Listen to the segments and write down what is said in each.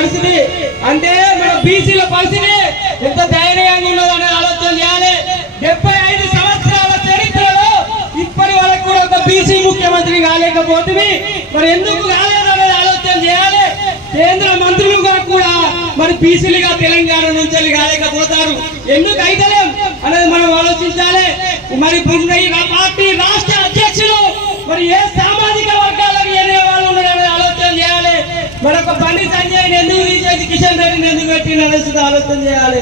పరిస్థితి అంటే మన బీసీల పరిస్థితి ఎంత దయనీయంగా ఉన్నదని ఆలోచన చేయాలి. 75 సంవత్సరాల చరిత్రలో ఇప్పటి వరకు కూడా ఒక బీసీ ముఖ్యమంత్రి కాలేకపోతుంది. మరి ఎందుకు కాలేదనేది ఆలోచన చేయాలి. కేంద్ర మంత్రులుగా కూడా మరి బీసీలుగా తెలంగాణ నుంచి కాలేకపోతారు. ఎందుకు అయితలేం అనేది మనం ఆలోచించాలి. మరి పార్టీ రాష్ట్ర అధ్యక్షులు మరి ఏ సామాజిక వర్గాలకు ఏనే వాళ్ళు ఉన్నారని ఆలోచన చేయాలి. మరొక బండి సంజయ్ ఎందుకు తీసేసి కిషన్ రెడ్డిని ఎందుకు పెట్టిన ఆలోచన చేయాలి.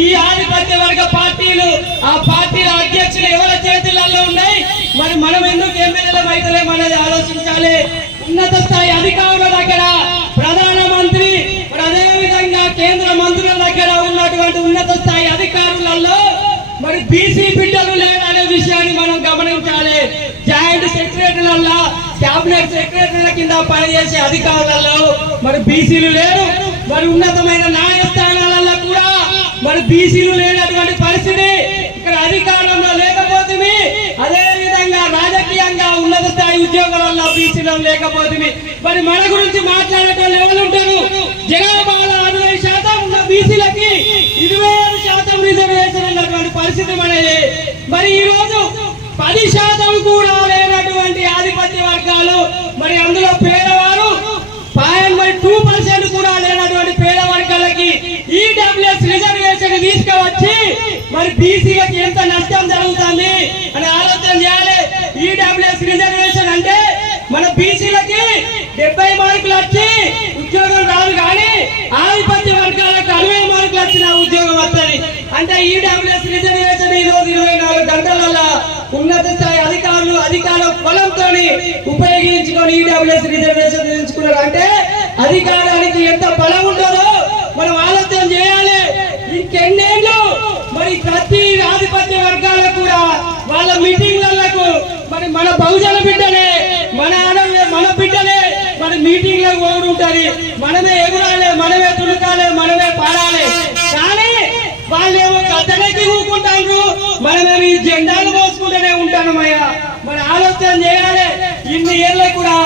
ఈ ఆధిపత్య వర్గ పార్టీలు ఆ పార్టీల అధ్యక్షులు ఎవరి చేతులలో ఉన్నాయి. మరి మనం ఎందుకు ఎమ్మెల్యేలు అయితలేం అనేది ఆలోచించాలి. ఉన్నత స్థాయి అధికారుల దగ్గర ప్రధానమంత్రి మరి అదేవిధంగా కేంద్ర మంత్రుల దగ్గర ఉన్నటువంటి ఉన్నత స్థాయి అధికారులలో మరి బీసీ బిడ్డలు లేదనే విషయాన్ని మనం గమనించాలి. జాయింట్ సెక్రటరీలలో క్యాబినెట్ సెక్రటరీల కింద పనిచేసే అధికారులలో మరి బీసీలు లేరు. మరి ఉన్నతమైన న్యాయస్థానాలలో కూడా మరి బీసీలు లేనటువంటి పరిస్థితి ఇక్కడ అధికారంలో లేకపోతుంది. అదే విధంగా రాజకీయంగా ఉన్నత స్థాయి ఉద్యోగాలలో బీసీలు లేకపోతుంది. మరి మన గురించి మాట్లాడేటోళ్ళు ఎవరు ఉంటారు? జనాభాలో 60% ఉన్న బీసీలకి 27% రిజర్వేషన్ ఉన్నటువంటి పరిస్థితి మనది. మరి ఈ రోజు 10% కూడా లేనటువంటి ఆధిపత్య వర్గాలు మరి అందులో పేదవారు 2% కూడా లేనటువంటి పేద వర్గాలకి ఈడబ్ల్యూఎస్ రిజర్వేషన్ తీసుకువచ్చి మరి బీసీలకి ఎంత నష్టం జరుగుతుంది అని ఆలోచన చేయాలి. ఈడబ్ల్యూఎస్ రిజర్వేషన్ అంటే మన బీసీలకి 70 మార్కులు వచ్చి ఉద్యోగం రాదు, కానీ ఆధిపత్య వర్గాలకు 60 మార్కులు వచ్చిన ఉద్యోగం వస్తుంది. అంటే ఈడబ్ల్యూఎస్ రిజర్వేషన్ ఈ రోజు 24 గంటల ఉన్నత స్థాయి అధికారులు అధికార బలంతో ఉపయోగించుకొని ఈడబ్ల్యూఎస్ రిజర్వేషన్ తీసుకున్నారు. అంటే అధికారానికి ఎంత బలం ఉంటుందో మనం ఆలోచన చేయాలి. ఇంకెన్నేళ్ళు మరి ప్రతి ఆధిపత్య వర్గాలకు కూడా వాళ్ళ మీటింగ్లకు మరి మన బహుజన బిడ్డలే మన బిడ్డలే మరి మీటింగ్లకు పోతుంటది. మనమే ఎగురాలి, మనమే తులకాలి, మనమే పాడాలి. కానీ వాళ్ళేమో గద్దెలకి కూకుంటారు, మనమేమి ఈ జెండాలు మోసుకుంటూనే ఉంటాను. మన ఆలోచన చేయాలి. ఇన్ని ఏళ్ళకు కూడా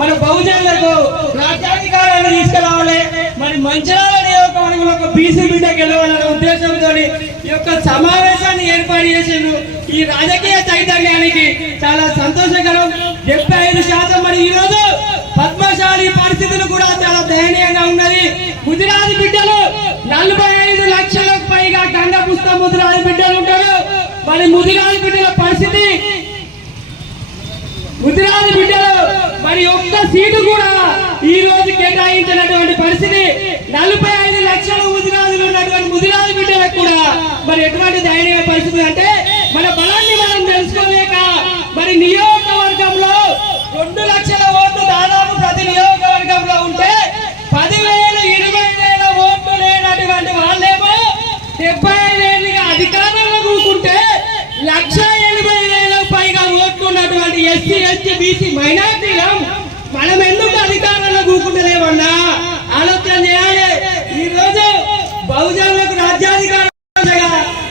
మన బహుజనులకు రాజ్యాధికారాన్ని తీసుకురావాలి. మరి మంచిర్యాల నియోజకవర్గంలో ఒక బీసీ బిడ్డ గెలవాలనే ఉద్దేశంతో ఈ యొక్క సమావేశాన్ని ఏర్పాటు చేసిండ్రు. ఈ రాజకీయ చైతన్యానికి చాలా సంతోషకరం. 75% మరి ఈ రోజు పద్మశాలి పరిస్థితులు కూడా చాలా దయనీయంగా ఉన్నది. ముదిరాజు బిడ్డలు 45 లక్షలకు పైగా గంగ పుస్తకం ముదిరాజు బిడ్డలు ఉంటారు. మరి ముదిరాజు బిడ్డల పరిస్థితి, ముదిరాజు బిడ్డలు మరి ఒక్క సీటు కూడా ఈ రోజు కేటాయించినటువంటి పరిస్థితి. 45 లక్షల ముదిరాజులు ఉన్నటువంటి ముదిరాజు బిడ్డలకు కూడా మరి ఎటువంటి దయనీయ పరిస్థితి అంటే మన బలాన్ని మనం తెలుసుకోలేక మరి నియోజకవర్గంలో 2 లక్షల ఓట్లు దాదాపు ప్రతి నియోజకవర్గంలో ఉంటే 10,000 20,000 ఓట్లు లేనటువంటి వాళ్ళేమో 75 ఏళ్ళుగా అధికారంలో కూకుంటే 1,80,000 పైగా ఓట్లు ఉన్నటువంటి ఎస్సీ ఎస్టీ బీసీ మైనార్టీలం మనం ఎందుకు అధికారంలో కూకుంటలేమన్నా ఆలోచన చేయాలి. ఈ రోజు బహుజనులకు రాజ్యాధికారం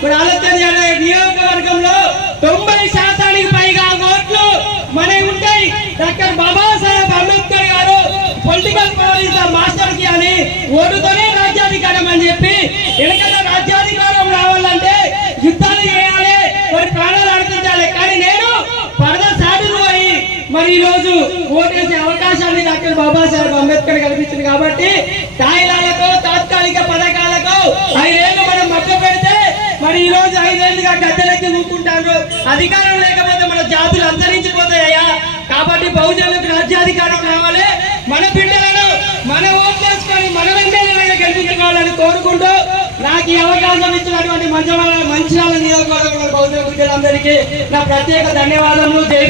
మరి ఆలోచన చేయాలి. నియోజకవర్గంలో 90% పైగా ఓట్లు మనవి ఉంటాయి. డాక్టర్ బాబాసాహెబ్ అంబేద్కర్ గారు పొలిటికల్ ప్లూరలిజం మాస్టర్ కి అని ఓటుతోనే రాజ్యాధికారం అని చెప్పి ఎన్నికల రాజ్యాధికారం రావాలంటే యుద్ధాలు చేయాలి, మరి ప్రాణాలు అర్పించాలి. కానీ నేను పరద సాటులు అయి మరి ఈ రోజు ఓటేసే అవకాశాన్ని డాక్టర్ బాబాసాహెబ్ అంబేద్కర్ కల్పించింది. కాబట్టి తాయిలాలకు తాత్కాలిక పథకాలకు 5 ఏళ్ళు మనం మధ్య పెడితే మరి ఈ రోజు 5 ఏళ్ళుగా గద్దెలెక్కి ఊపుకుంటారు. అధికారం లేకపోతే మన జాతులు అంతరించిపోతాయా. కాబట్టి బహుజనులకు రాజ్యాధికారం రావాలి. మన బిడ్డలను మన ఓట్లేసుకొని మన ఎమ్మెల్యేలను గెలిపించుకోవాలని కోరుకుంటూ నాకు ఈ అవకాశం ఇచ్చినటువంటి మంచిర్యాల నియోజకవర్గంలో బహుజన బిడ్డలందరికీ నా ప్రత్యేక ధన్యవాదములు. జై